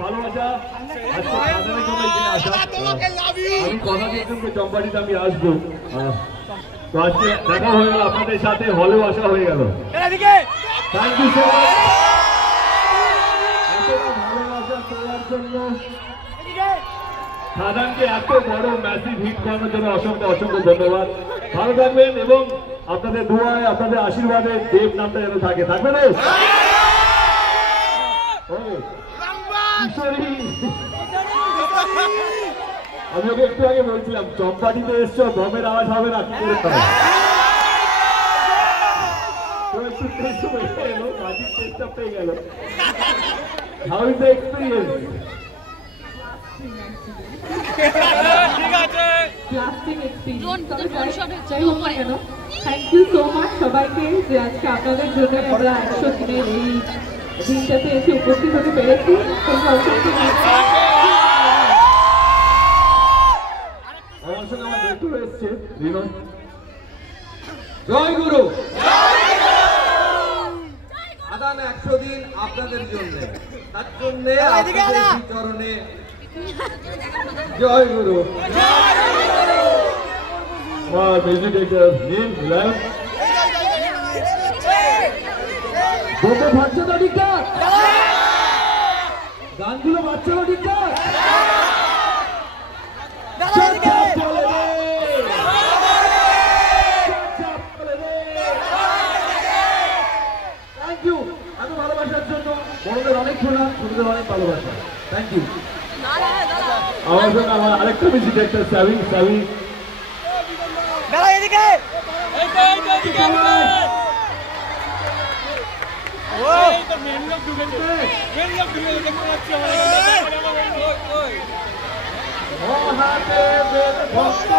ভালোবাসা আমি কথা দিয়েছিলাম যে চম্পাটিতে আমি আসবো, তো আজকে দেখা হয়ে গেল আপনাদের সাথে, হলেও আসা হয়ে গেল। থ্যাংক ইউ সো মাচ ভালোবাসা দেওয়ার জন্য, সাধারণকে এত বড় ম্যাসিভ হিট করানোর জন্য অসংখ্য অসংখ্য ধন্যবাদ। ভালো থাকবেন এবং আপনাদের দোয়ায় আপনাদের আশীর্বাদে দেব নামটা যেন থাকে, থাকবে না? আমি ওকে একটু আগে বলছিলাম চম্পাটিতে এসছো, বমের আওয়াজ হবে না, কি করে গেল। How is the experience? Thank you so much সবাইকে যে আজকে আপনাদের জন্য আমরা 100 দিনের এই দিনটাতে এসে উপস্থিত হতে পেরেছি। আমার সঙ্গে আমার বন্ধু এসছে রিনন। জয় গুরু। আদান 100 দিন আপনাদের জন্য, তার জন্য আপনাদের চরণে জয় গুরু। আমার মিউজিক ডাইরেক্টর নীল লাল বলতে ভাবছো তো ঠিকঠাক, গানগুলো বাচ্চা তো ঠিকঠাক। থ্যাংক ইউ এত ভালোবাসার জন্য, বড়দের অনেক প্রণাম, ছোটদের অনেক ভালোবাসা। Thank you. আমার সঙ্গে আমার আরেকটা মিউজিক ডাইরেক্টর সাবি সাবি মহাদেবের ভক্ত